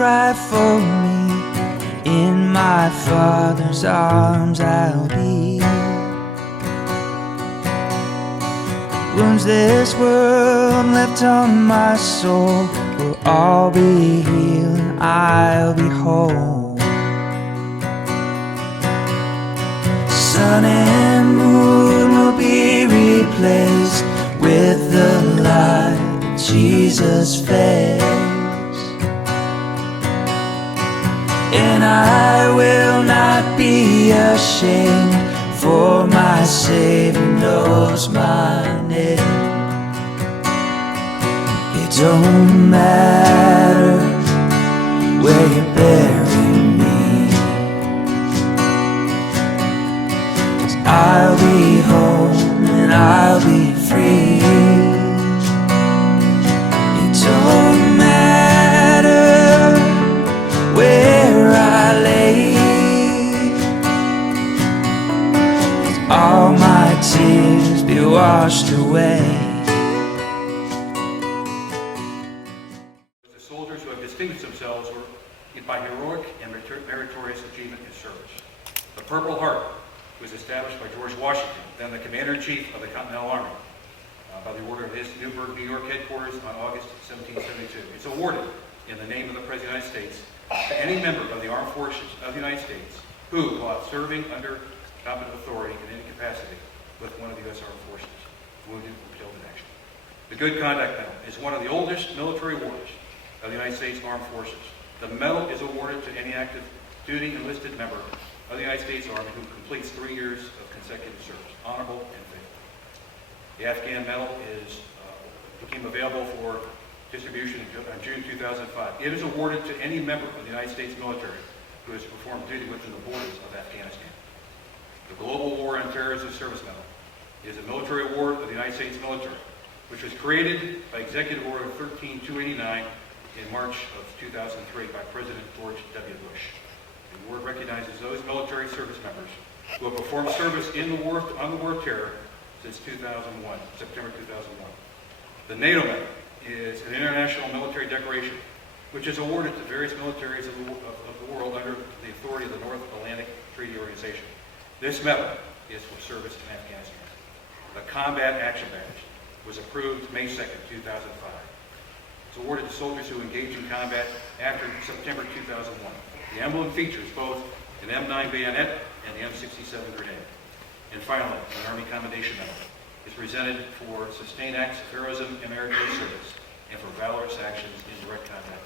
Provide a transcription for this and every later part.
cry for me. In my Father's arms I'll be. Wounds this world left on my soul will all be healed and I'll be whole. Sun and moon will be replaced with the light of Jesus' face. And I will not be ashamed, for my Savior knows my name. It don't matter where you bury me, 'cause I'll be home and I'll be free. It don't matter where I lay, all my tears be washed away. The soldiers who have distinguished themselves by heroic and meritorious achievement in service. The Purple Heart was established by George Washington, then the Commander-in-Chief of the Continental Army, by the order of his Newburgh, New York headquarters on August 1772. It's awarded in the name of the President of the United States to any member of the Armed Forces of the United States who, while serving under competent authority in any capacity with one of the U.S. Armed Forces, wounded or killed in action. The Good Conduct Medal is one of the oldest military awards of the United States Armed Forces. The medal is awarded to any active duty enlisted member of the United States Army who completes 3 years of consecutive service, honorable and faithful. The Afghan medal became available for distribution in June 2005. It is awarded to any member of the United States military who has performed duty within the borders of Afghanistan. The Global War on Terrorism Service Medal is a military award of the United States military, which was created by Executive Order 13289 in March of 2003 by President George W. Bush. The award recognizes those military service members who have performed service on the War of Terror since September 2001. The NATO medal is an international military decoration which is awarded to various militaries of the world under the authority of the North Atlantic Treaty Organization. This medal is for service in Afghanistan. The Combat Action Badge was approved May 2nd, 2005. It's awarded to soldiers who engage in combat after September 2001. The emblem features both an M9 bayonet and the M67 grenade. And finally, the Army Commendation Medal is presented for sustained acts of heroism and meritorious service and for valorous actions in direct combat.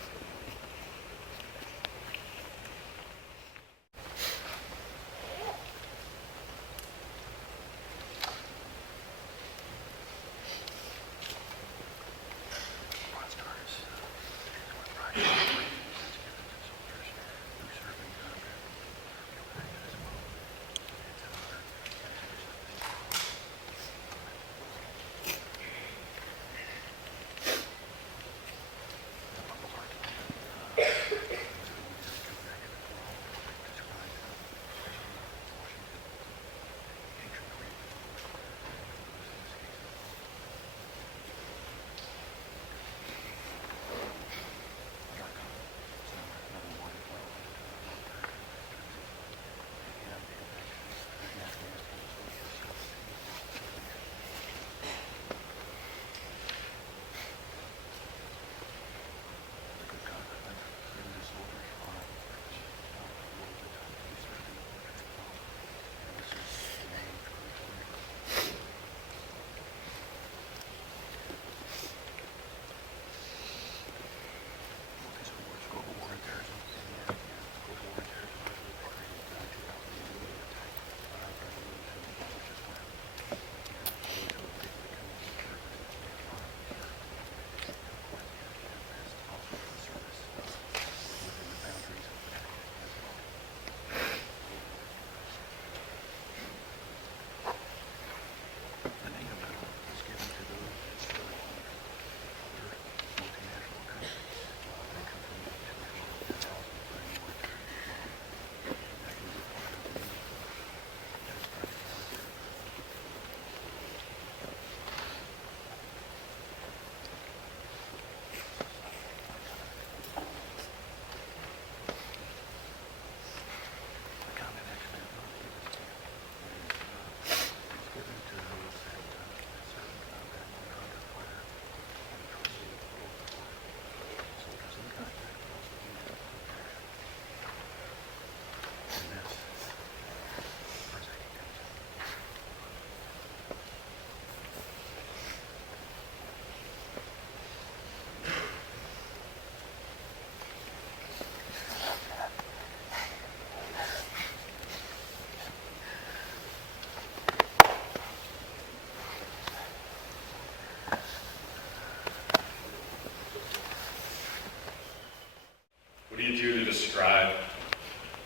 What do you do to describe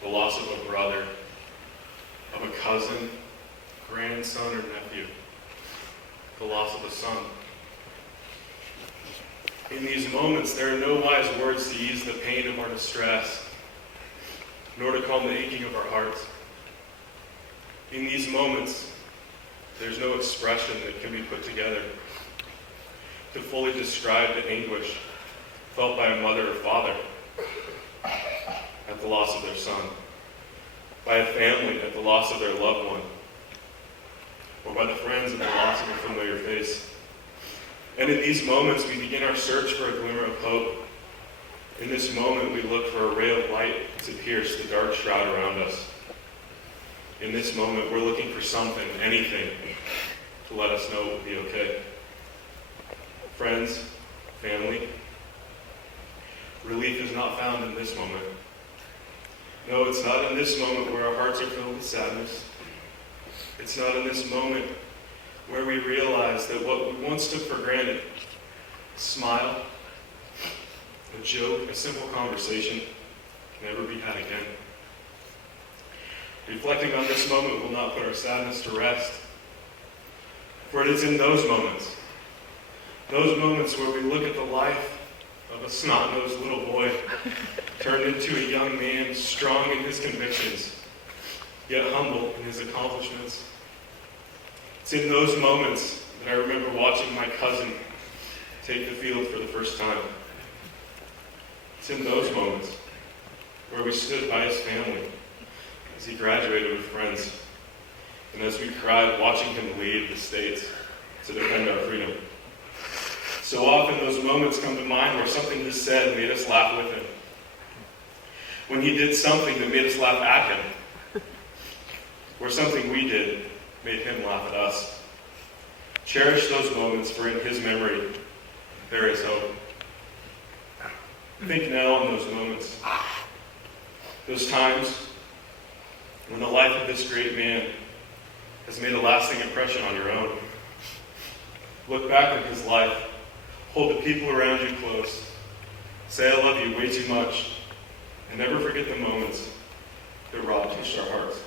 the loss of a brother, of a cousin, grandson, or nephew? The loss of a son. In these moments, there are no wise words to ease the pain of our distress, nor to calm the aching of our hearts. In these moments, there's no expression that can be put together to fully describe the anguish felt by a mother or father at the loss of their son, by a family at the loss of their loved one, or by the friends at the loss of a familiar face. And in these moments, we begin our search for a glimmer of hope. In this moment, we look for a ray of light to pierce the dark shroud around us. In this moment, we're looking for something, anything, to let us know it will be okay. Friends, family, relief is not found in this moment. No, it's not in this moment where our hearts are filled with sadness. It's not in this moment where we realize that what we once took for granted, a smile, a joke, a simple conversation, can never be had again. Reflecting on this moment will not put our sadness to rest. For it is in those moments where we look at the life of a snot-nosed little boy turned into a young man strong in his convictions, yet humble in his accomplishments. It's in those moments that I remember watching my cousin take the field for the first time. It's in those moments where we stood by his family as he graduated with friends, and as we cried watching him lead the States to defend our freedom. So often those moments come to mind where something he said made us laugh with him. When he did something that made us laugh at him. Where something we did made him laugh at us. Cherish those moments, for in his memory there is hope. Think now on those moments. Those times when the life of this great man has made a lasting impression on your own. Look back at his life. Hold the people around you close. Say I love you way too much. And never forget the moments that Rob touched our hearts.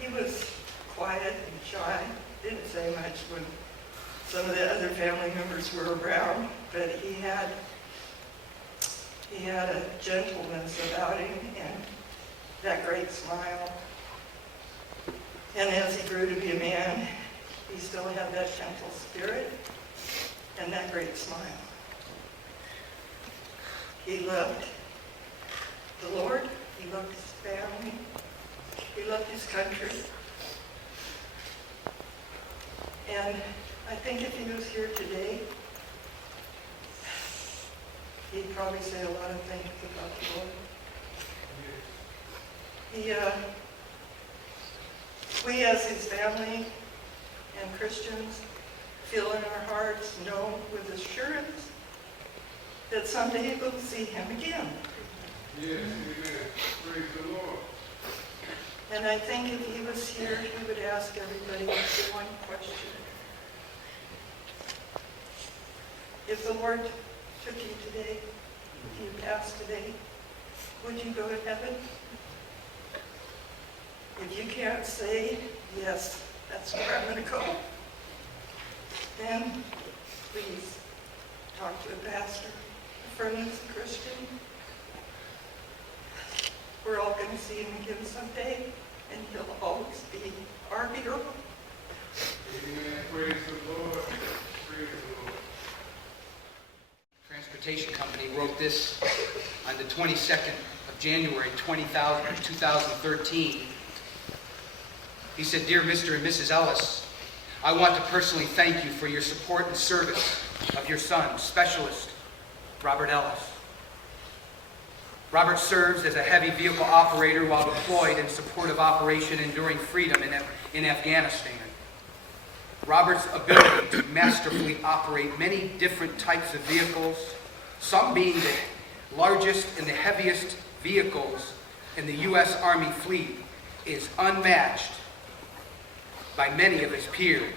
He was quiet and shy, didn't say much when some of the other family members were around, but he had a gentleness about him and that great smile. And as he grew to be a man, he still had that gentle spirit and that great smile. He loved the Lord, he loved his family, he loved his country. And I think if he was here today, he'd probably say a lot of things about the Lord. We as his family and Christians feel in our hearts, know with assurance that someday we'll see him again. Yes, amen. Praise the Lord. And I think if he was here, he would ask everybody one question. If the Lord took you today, if you passed today, would you go to heaven? If you can't say, yes, that's where I'm going to go, then please talk to a pastor, a friend that's a Christian. We're all going to see him again someday, and he'll always be our hero. Amen. Praise the Lord. Praise the Lord. Transportation Company wrote this on the 22nd of January 2013. He said, "Dear Mr. and Mrs. Ellis, I want to personally thank you for your support and service of your son, Specialist Robert Ellis. Robert serves as a heavy vehicle operator while deployed in support of Operation Enduring Freedom in Afghanistan. Robert's ability to masterfully operate many different types of vehicles, some being the largest and the heaviest vehicles in the U.S. Army fleet, is unmatched by many of his peers.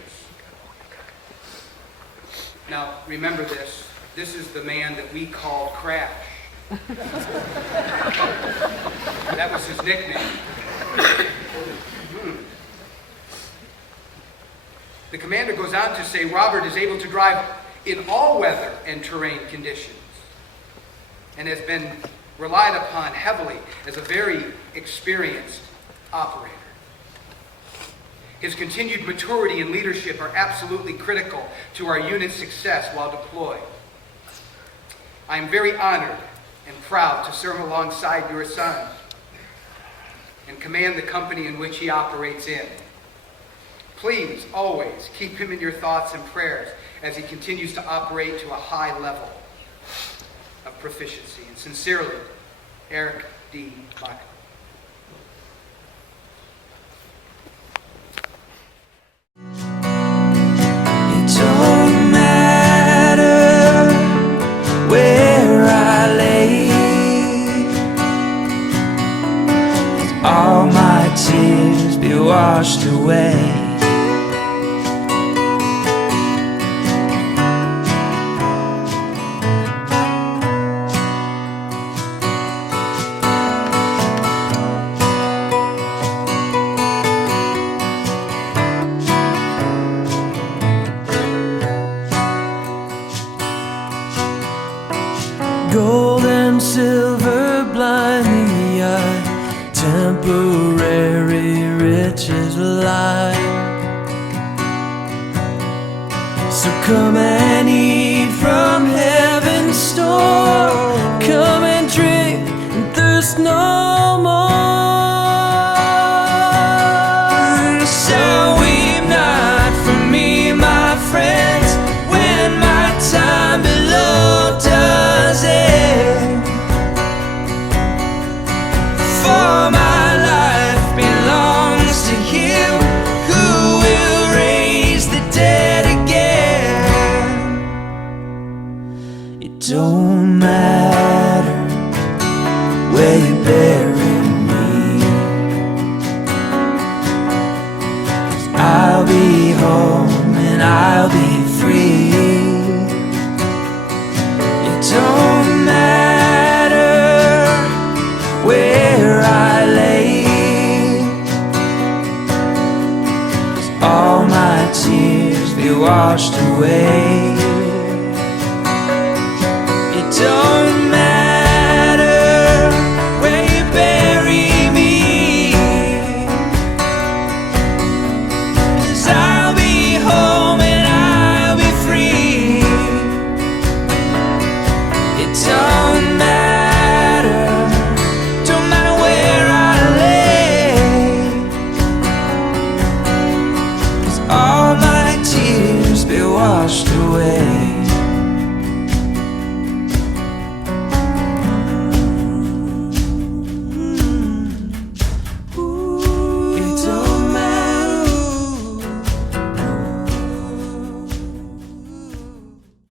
Now, remember this. This is the man that we call Crash. That was his nickname. The commander goes on to say Robert is able to drive in all weather and terrain conditions and has been relied upon heavily as a very experienced operator. His continued maturity and leadership are absolutely critical to our unit's success while deployed. I am very honored and proud to serve alongside your son and command the company in which he operates in. Please always keep him in your thoughts and prayers as he continues to operate to a high level of proficiency. And sincerely, Eric D. Buck. It don't matter where I lay, all my tears be washed away. Gold and silver blind the eye, temporary riches lie. So come and eat from heaven's store, come and drink and thirst no more. So weep not for me, my friends, when my time below does end. For my life belongs to Him who will raise the dead again. It don't matter